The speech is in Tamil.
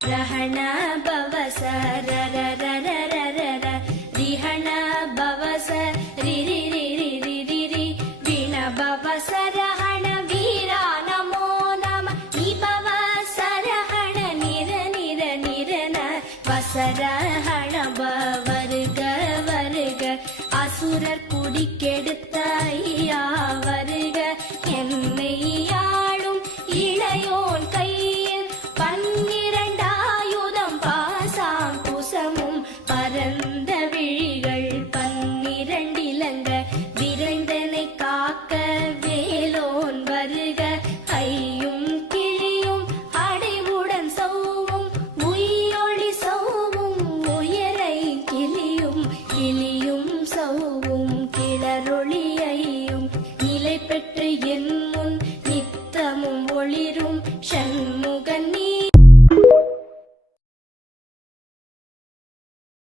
ரஹண பவச ரர ரர ரர ர ரிஹண பவச ரி ரி ரி ரி ரி ரி ரி விண பவச ரஹண வீரா நமோ நம நி பவச ரஹண நிர நிர நிரன வசரஹண வருக வருக அசுரர் குடிக்கெடுத்த ஐயாவ